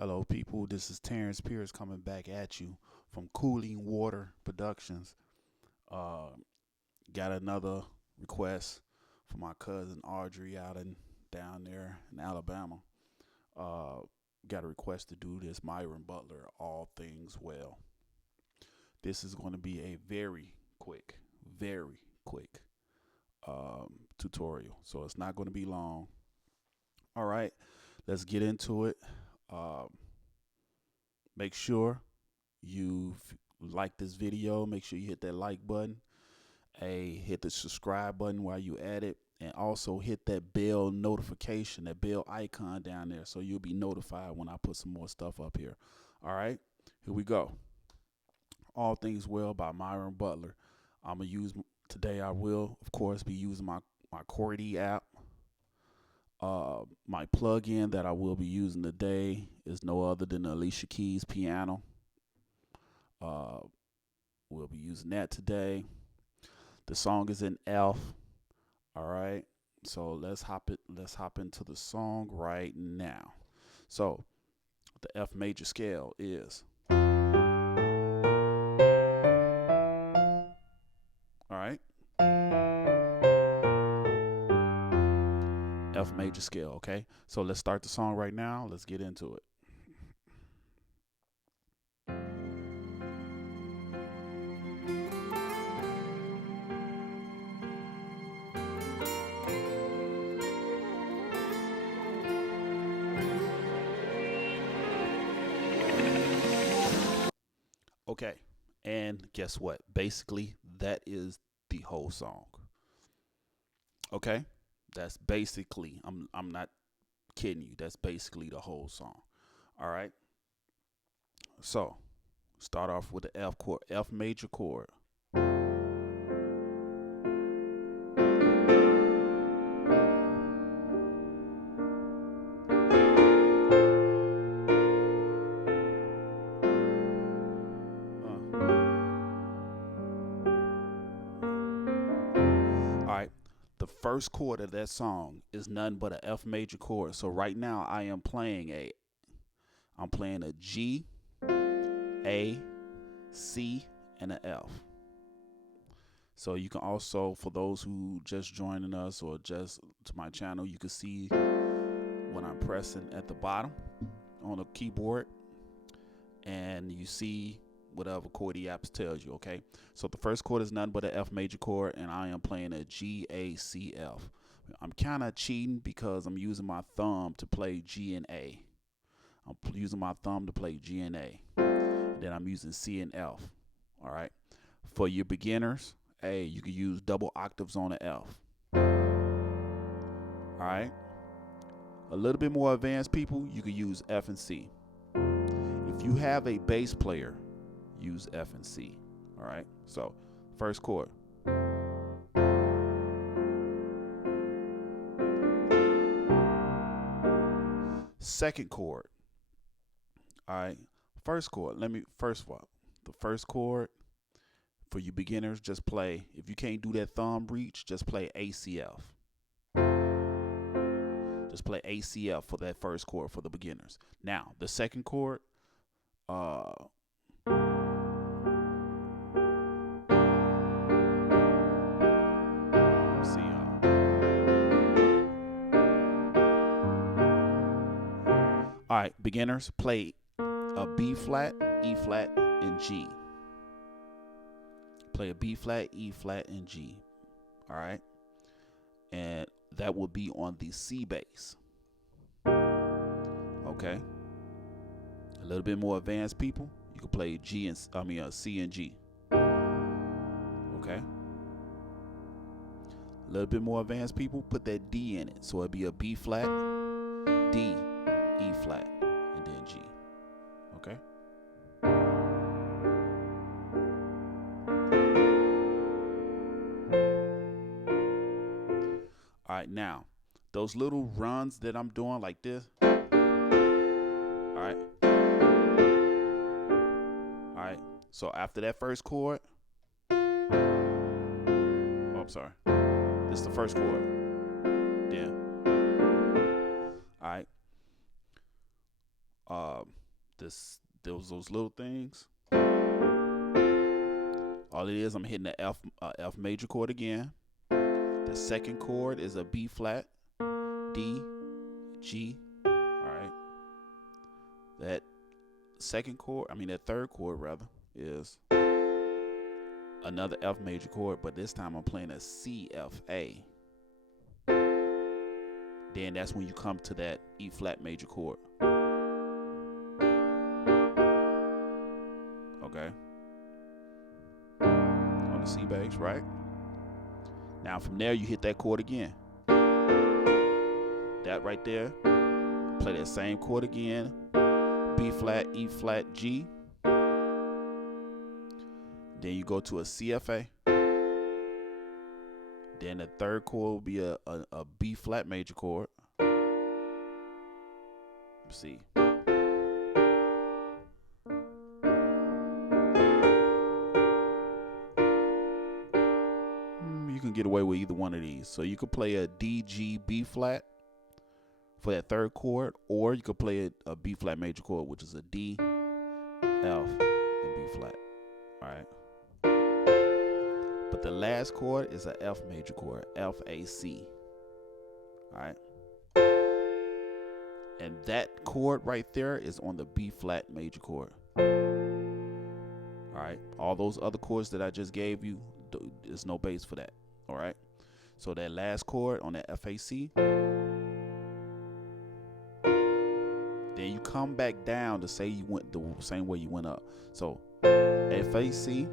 Hello, people. This is Terrence Pierce coming back at you from Cooling Water Productions. Uh, got another request for my cousin Audrey out in down there in Alabama. Uh, got a request to do this Myron Butler, All Things Well. This is going to be a very quick tutorial, so it's not going to be long. All right, let's get into it. Um, Make sure you like this video. Make sure you hit that like button. Hit the subscribe button while you at it. And also hit that bell notification, that bell icon down there, so you'll be notified when I put some more stuff up here. All right, here we go. All Things Well by Myron Butler. I'm gonna use today. I will, of course, be using my Cordy app. My plug-in that I will be using today is no other than the Alicia Keys piano. Uh, we'll be using that today. The song is in F. All right. So let's hop into the song right now. So the F major scale is, all right, F major scale. Okay. So let's start the song right now. Let's get into it. Okay. And guess what? Basically, that is the whole song. Okay? That's basically, I'm not kidding you. That's basically the whole song. All right? So, start off with the F chord, F major chord. All right. The first chord of that song is none but an F major chord. So right now I'm playing a G, A, C, and an F. So you can also, for those who just joining us or just to my channel, you can see when I'm pressing at the bottom on the keyboard, and you see whatever chord the apps tells you. Okay, so the first chord is none but an F major chord, and I am playing a G, A, C, F. I'm kind of cheating because I'm using my thumb to play G and A. I'm using my thumb to play G and A. And then I'm using C and F. All right. For your beginners, hey, you can use double octaves on the F. All right. A little bit more advanced people, you can use F and C. If you have a bass player, use F and C. All right. So, first chord. Second chord. All right. First chord. First of all, the first chord for you beginners, just play. If you can't do that thumb reach, just play ACF. Just play ACF for that first chord for the beginners. Now, the second chord, see, all right, beginners, play a B flat, E flat, and G. Play a B flat, E flat, and G. All right, and that will be on the C bass. Okay. A little bit more advanced people, you can play C and G. Okay. A little bit more advanced people, put that D in it, so it'd be a B flat, D, E flat, and then G. Okay. All right, now those little runs that I'm doing like this. All right. All right. So after that first chord, oh, I'm sorry. This is the first chord. Then. All right. those little things. All it is, I'm hitting the F major chord again. The second chord is a B flat, D, G. All right. That third chord rather, is another F major chord, but this time I'm playing a C, F, A. Then that's when you come to that E flat major chord. Okay. On the C bass, right? Now from there you hit that chord again. That right there. Play that same chord again. B flat, E flat, G. Then you go to a CFA. Then the third chord will be a B flat major chord. Let's see. You can get away with either one of these. So you could play a D, G, B flat for that third chord, or you could play a B flat major chord, which is a D, F, and B flat. All right. But the last chord is a F major chord, F, A, C. All right. And that chord right there is on the B flat major chord. All right. All those other chords that I just gave you, there's no bass for that. All right. So that last chord on that FAC, then you come back down to say you went the same way you went up. So FAC,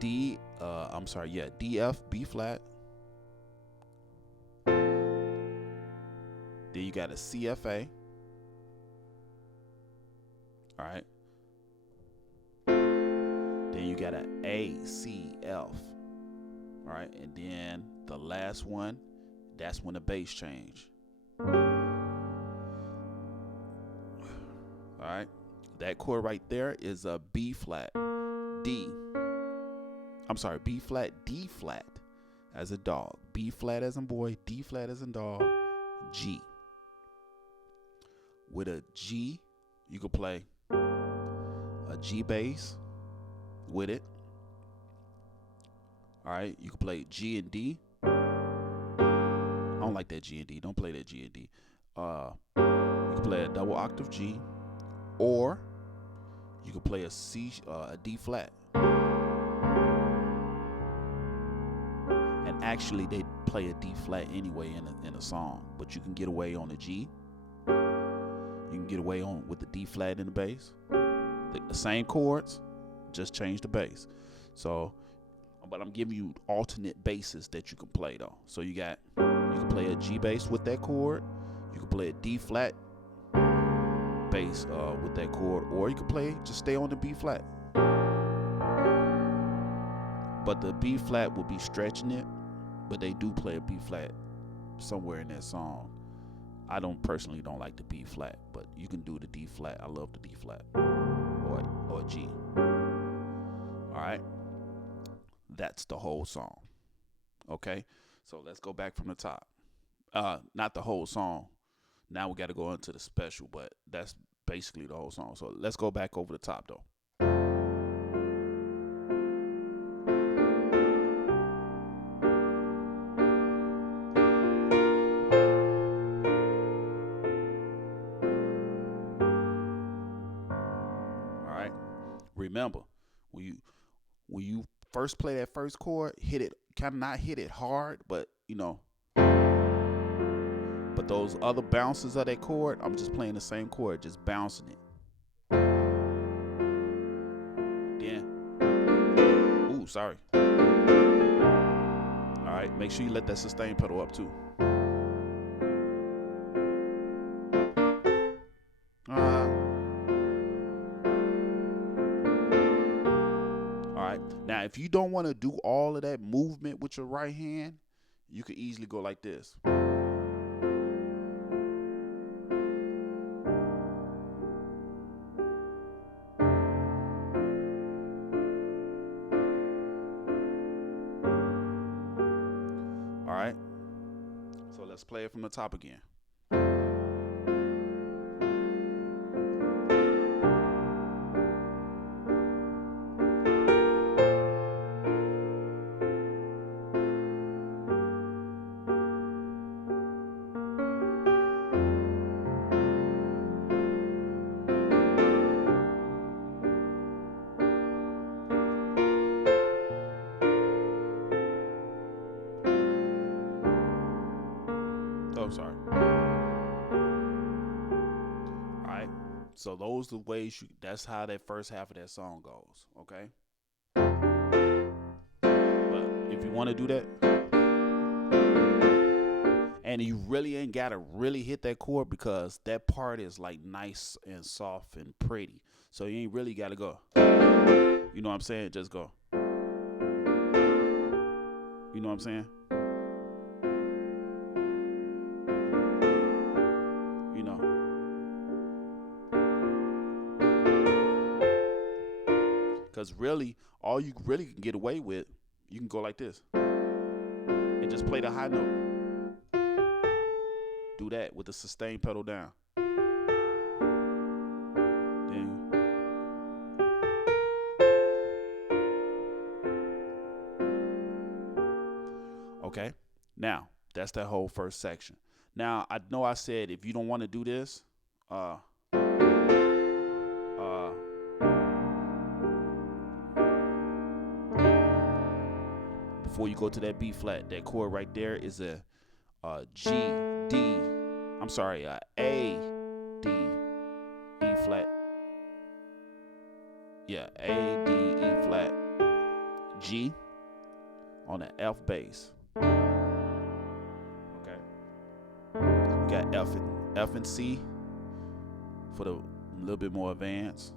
D, F, B flat. Then you got a CFA. All right. Then you got an A, C, F. All right. And then the last one, that's when the bass change. All right. That chord right there is a B flat, D. B flat, D flat as a dog. B flat as in boy, D flat as in dog, G. With a G, you could play a G bass with it. All right, you can play G and D. I don't like that G and D. Don't play that G and D. You can play a double octave G, or you can play a D flat. And actually, they play a D flat anyway in a song, but you can get away on a G. You can get away with the D flat in the bass. The same chords, just change the bass. So, but I'm giving you alternate basses that you can play though. So you can play a G bass with that chord. You can play a D flat bass with that chord, or you can just stay on the B flat. But the B flat will be stretching it, but they do play a B flat somewhere in that song. I personally don't like the B flat, but you can do the D flat. I love the D flat or G. All right. That's the whole song. Okay. So let's go back from the top. Not the whole song. Now we got to go into the special, but that's basically the whole song. So let's go back over the top though. Remember, when you first play that first chord, hit it, kind of not hit it hard, but but those other bounces of that chord, I'm just playing the same chord, just bouncing it. Then, sorry. All right, make sure you let that sustain pedal up too. Now, if you don't want to do all of that movement with your right hand, you could easily go like this. All right. So let's play it from the top again. So those are the ways that's how that first half of that song goes. Okay. But if you want to do that, and you really ain't gotta really hit that chord because that part is like nice and soft and pretty. So you ain't really gotta go. You know what I'm saying? Just go. You know what I'm saying? You know. Because really, all you really can get away with, you can go like this. And just play the high note. Do that with the sustain pedal down. Then. Okay. Now, that's that whole first section. Now, I know I said if you don't want to do this, before you go to that B flat, that chord right there is a G, D, I'm sorry, A, D, E flat. Yeah, A, D, E flat, G on the F bass. Okay. You got F and C for the little bit more advanced.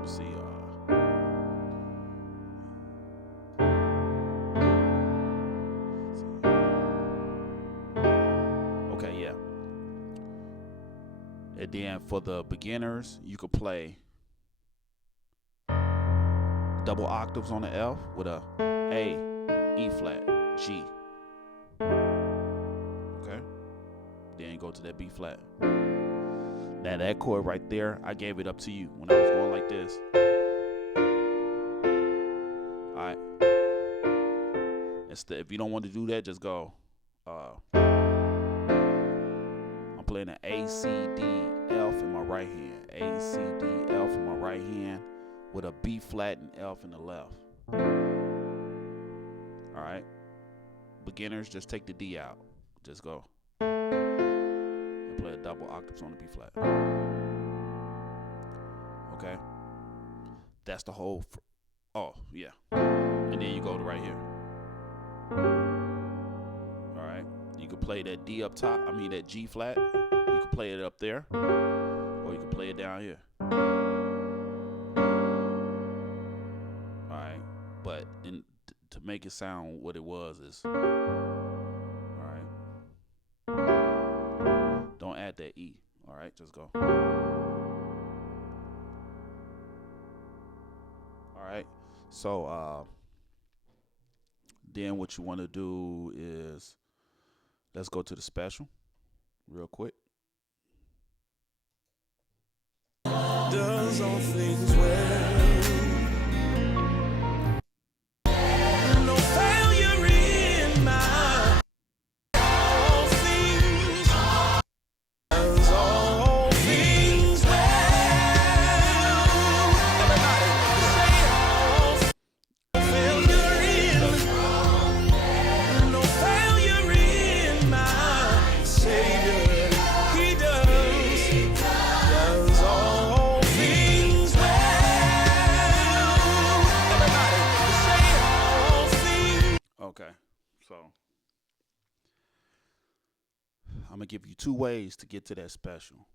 Let's see. Okay, yeah. And then for the beginners, you could play double octaves on the F with a A, E flat, G. Okay. Then go to that B flat. Now that chord right there, I gave it up to you when I was going like this. All right. If you don't want to do that, just go. I'm playing an A, C, D, F in my right hand. A, C, D, F in my right hand with a B flat and F in the left. All right. Beginners, just take the D out. Just go. And play a double octaves on the B flat. Okay. That's the whole. Oh, yeah. And then you go to right here. All right. You can play that D up top. I mean that G flat. You can play it up there, or you can play it down here. All right. But to make it sound what it was is. All right. Don't add that E. All right. Just go. All right. So then what you want to do is, let's go to the special real quick. Does all things well. No failure in my all things. Does all things well. Everybody say all failure in. No failure in my Savior. He does all things well. Everybody say all things. Okay, so I'm gonna give you two ways to get to that special.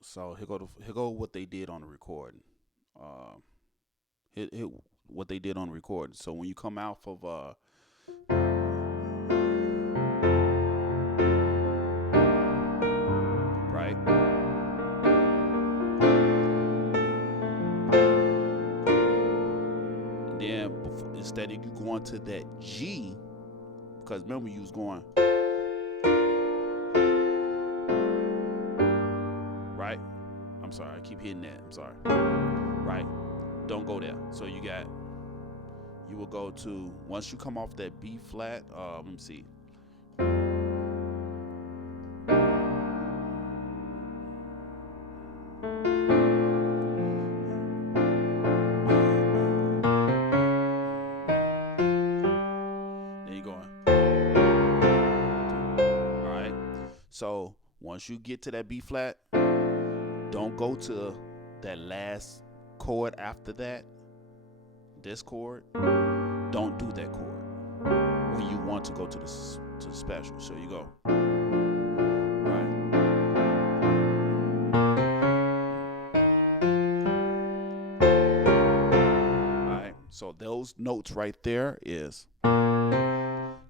So here go what they did on the recording. Here what they did on the recording. So when you come out of right. Then instead of you going to that G, because remember you was going right. I'm sorry, I keep hitting that. I'm sorry. Right. Don't go there. So you will go to, once you come off that B flat, let me see. Then you're going. All right. So Once you get to that B flat, don't go to that last chord after that. This chord, don't do that chord when you want to go to the special. So you go right. All right. So those notes right there is you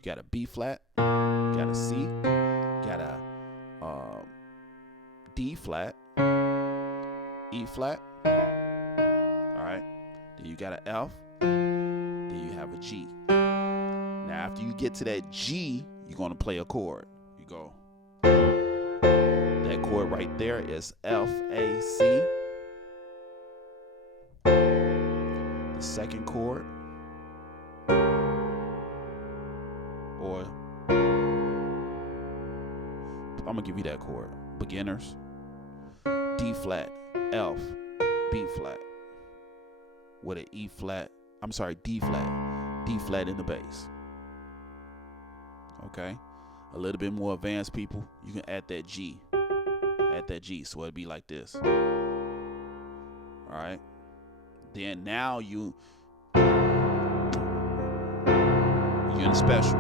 got a B flat, you got a C, you got a D flat, E flat. All right. Then you got an F. Then you have a G. Now, after you get to that G, you're going to play a chord. You go. That chord right there is F, A, C. The second chord, or I'm going to give you that chord. Beginners. D flat, F, B flat. With an E flat. I'm sorry, D flat in the bass. Okay, a little bit more advanced people, you can add that G, so it'd be like this. All right, then now you're in special.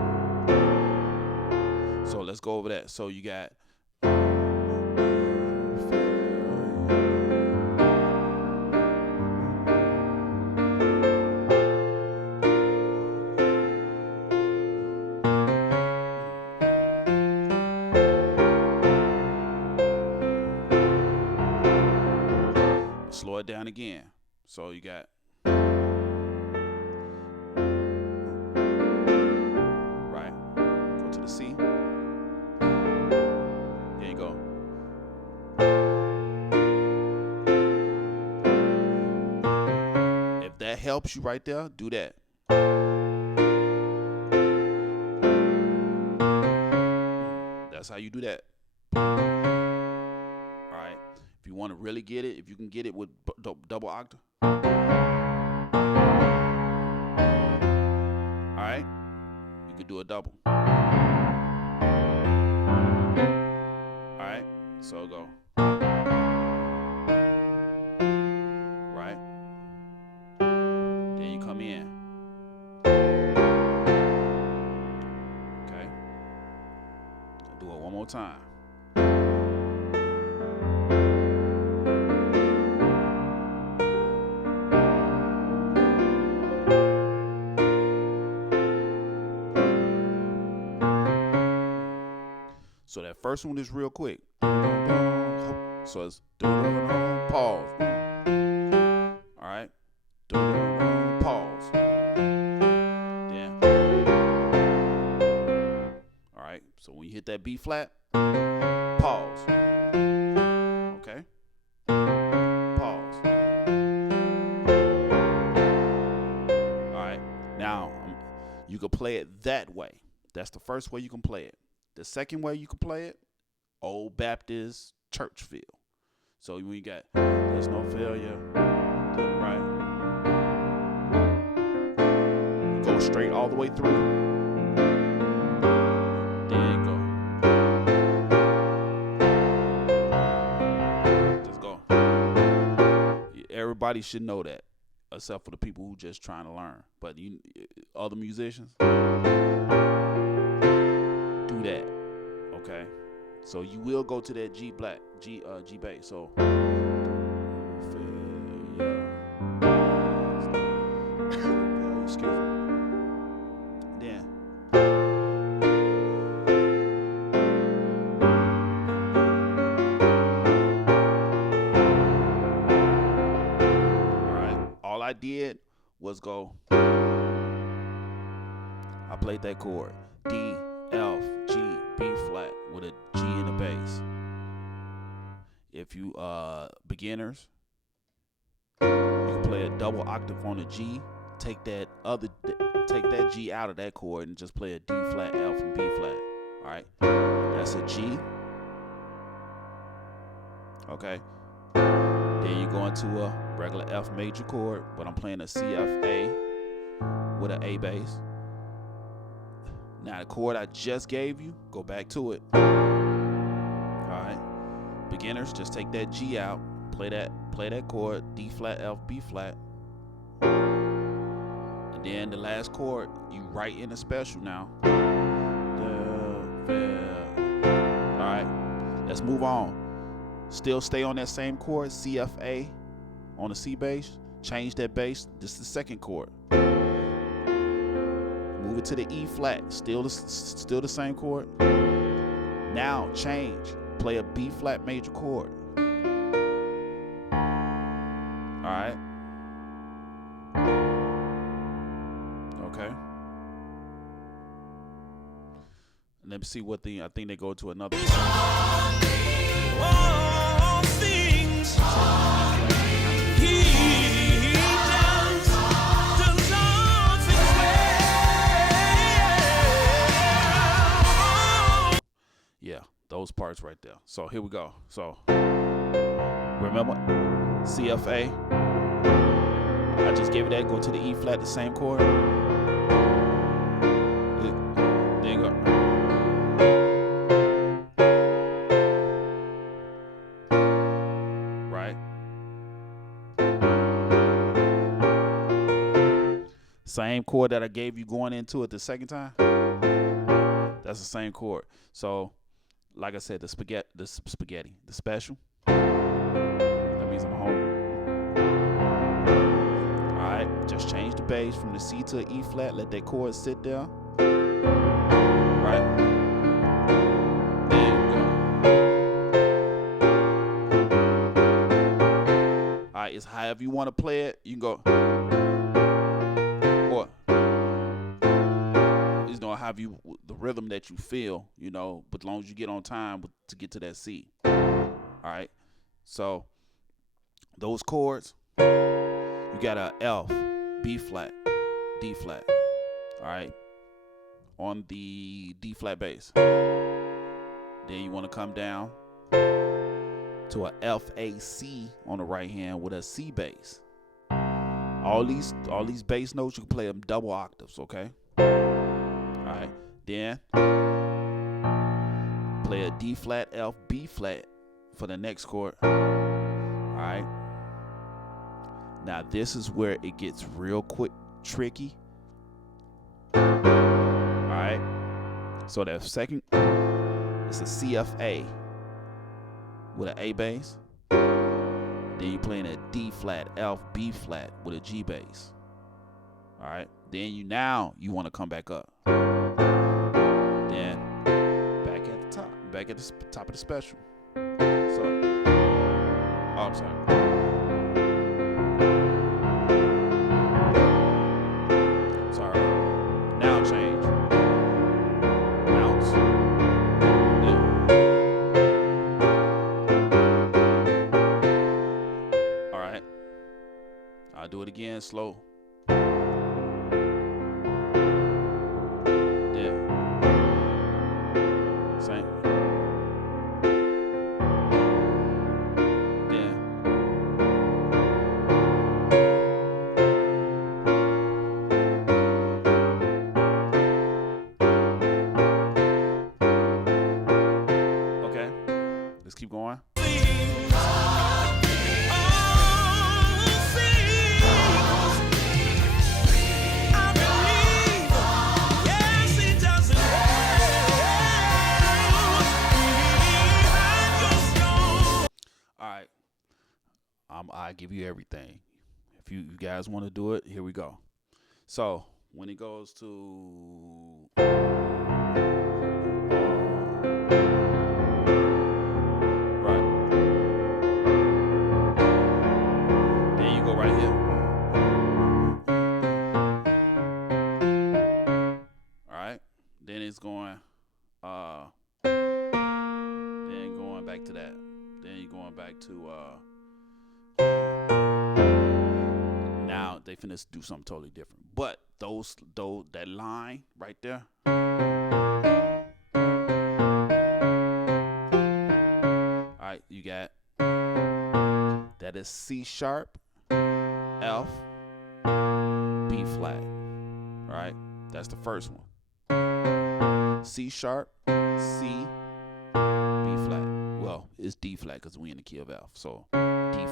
So let's go over that. So you got slow it down again. So you got right. Go to the C. There you go. If that helps you right there, do that. That's how you do that. If you want to really get it, if you can get it with double octave. All right, you could do a double. All right, so go. Right, then you come in. Okay, I'll do it one more time. So that first one is real quick. So it's pause. All right. Pause. Then. All right. So when you hit that B flat, pause. Okay. Pause. All right. Now you can play it that way. That's the first way you can play it. The second way you can play it, Old Baptist church feel. So when you got, there's no failure, right? You go straight all the way through. There you go. Just go. Everybody should know that, except for the people who just trying to learn. But you, other musicians, do that. Okay, so you will go to that G bass. So excuse me. Then all right, all I did was go. I played that chord D, F, G, B flat with a G in the bass. If you beginners, you can play a double octave on a G. Take that G out of that chord and just play a D flat, F, and B flat. All right, that's a G. Okay. Then you go into a regular F major chord, but I'm playing a C, F, A with an A bass. Now the chord I just gave you, go back to it. All right. Beginners, just take that G out, play that chord, D flat, F, B flat. And then the last chord, you write in a special now. Alright, let's move on. Still stay on that same chord, C, F, A on the C bass. Change that bass. This is the second chord. Move it to the E flat. Still the same chord. Now change. Play a B flat major chord. Alright. Okay. Let me see what I think they go to another. All things he does all things well. Yeah, those parts right there. So here we go. So remember CFA. I just gave it that. Go to the E flat, the same chord. There you go. Same chord that I gave you going into it the second time. That's the same chord. So, like I said, the special. That means I'm hungry. All right, just change the bass from the C to E flat. Let that chord sit there. Right. There you go. All right, it's however you want to play it. You can go. Have you the rhythm that you feel, but as long as you get on time to get to that C. All right. So those chords, you got a F, B flat, D flat. All right. On the D flat bass. Then you want to come down to a F, A, C on the right hand with a C bass. All these bass notes, you can play them double octaves, okay? Alright, then play a D flat, F, B flat for the next chord. Alright. Now this is where it gets real tricky. Alright. So that second, it's a CFA with an A bass. Then you're playing a D flat, F, B flat with a G bass. Alright. Then you want to come back up. Then back at the top of the special. So, I'm sorry. Sorry. Now change. Bounce. Yeah. All right. I'll do it again, slow. Keep going. All right. I give you everything. If you guys want to do it, here we go. So when it goes to going then going back to that, then you're going back to now they finna do something totally different, but that line right there, all right, you got that is C sharp, F, B flat. All right, that's the first one. C sharp, C, B flat. Well, well, it's D flat because we in the key of F. So D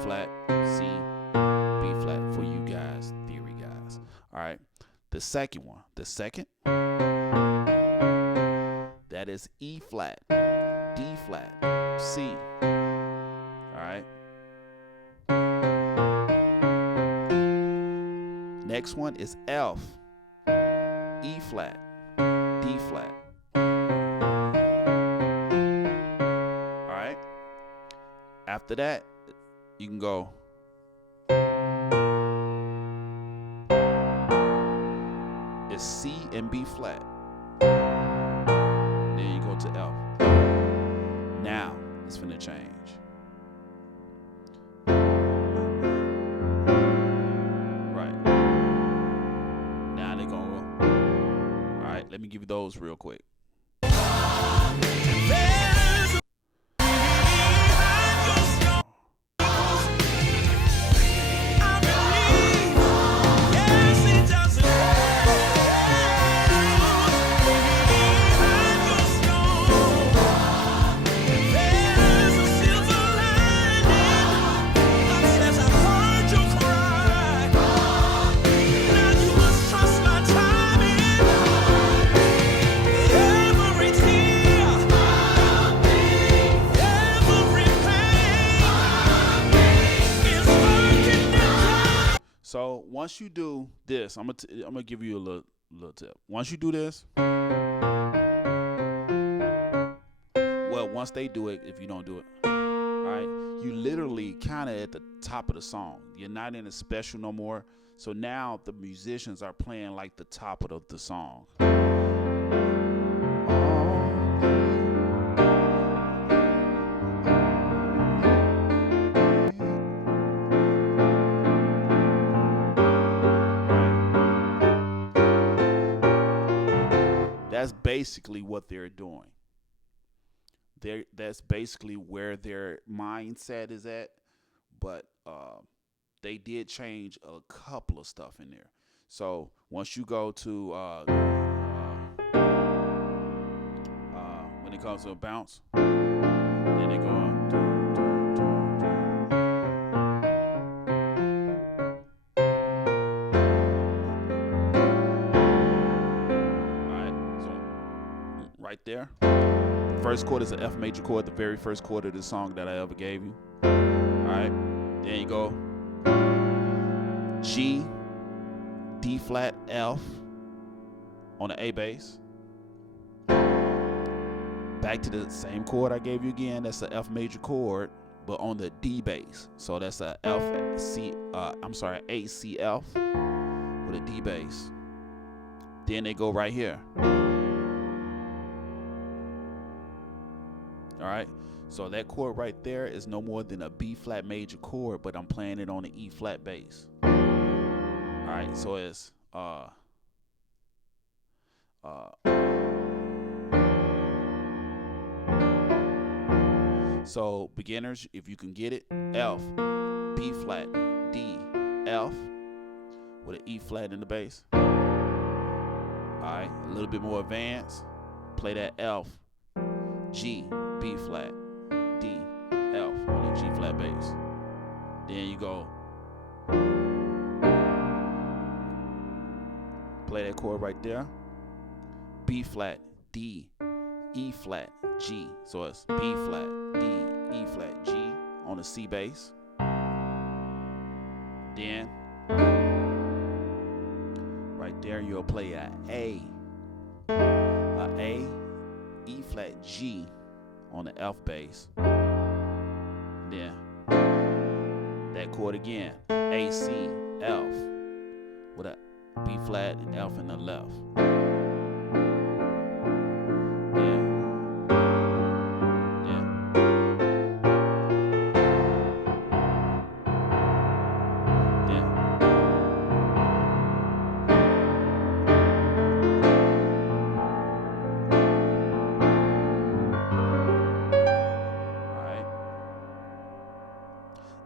flat, C, B flat for you guys, theory guys. All right. The second one, that is E flat, D flat, C. All right. Next one is F, E flat, D flat. All right. After that, you can go. It's C and B flat. Then you go to F. Now it's finna change. Right. Now they gonna go. All right, let me give you those real quick. So once you do this, I'm gonna give you a little tip. Once you do this, well, once they do it, if you don't do it, all right, you literally kind of at the top of the song. You're not in a special no more. So now the musicians are playing like the top of the song. That's basically what they're doing. That's basically where their mindset is at. But they did change a couple of stuff in there. So once you go to when it comes to a bounce, then they go on. Right there. The first chord is an F major chord, the very first chord of the song that I ever gave you. Alright. Then you go G, D flat, F on the A bass. Back to the same chord I gave you again. That's an F major chord, but on the D bass. So that's a A C F with a D bass. Then they go right here. All right, so that chord right there is no more than a B flat major chord, but I'm playing it on the E flat bass. All right, so it's so beginners, if you can get it, F, B flat, D, F with an E flat in the bass. All right, a little bit more advanced, play that F, G, B flat, D, F on the G flat bass. Then you go play that chord right there. B flat, D, E flat, G. So it's B flat, D, E flat, G on the C bass. Then right there you'll play a A, E flat, G on the F bass. Then that chord again, A, C, F with a B flat and F in the left.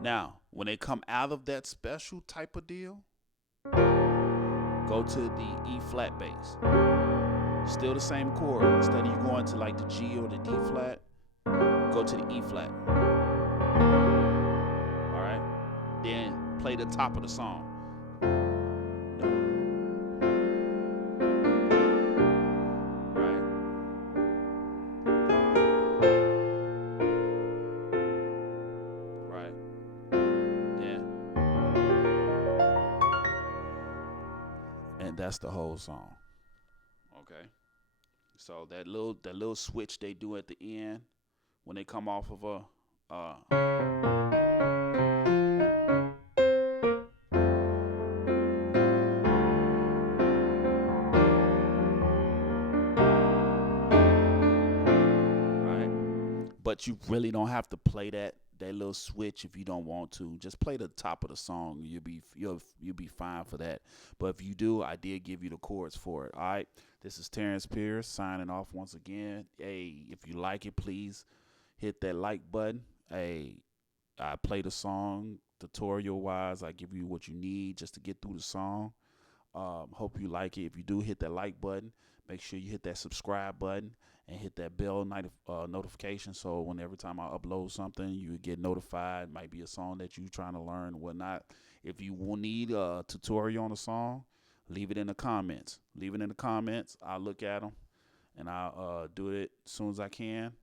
Now, when they come out of that special type of deal, go to the E flat bass. Still the same chord. Instead of you going to like the G or the D flat, go to the E flat. All right. Then play the top of the song. Right. Right. Yeah. And that's the whole song. Okay. So that little switch they do at the end when they come off of a right. But you really don't have to play that little switch if you don't want to. Just play the top of the song. You'll be fine for that. But if you do, I did give you the chords for it. All right. This is Terrence Pierce signing off once again. Hey, if you like it, please hit that like button. Hey, I play the song tutorial wise. I give you what you need just to get through the song. Hope you like it. If you do, hit that like button. Make sure you hit that subscribe button and hit that bell notification. So when every time I upload something, you get notified. Might be a song that you're trying to learn or whatnot. If you will need a tutorial on a song, leave it in the comments. Leave it in the comments. I'll look at them and I'll do it as soon as I can.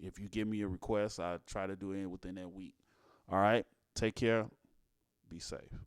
If you give me a request, I'll try to do it within that week. All right. Take care. Be safe.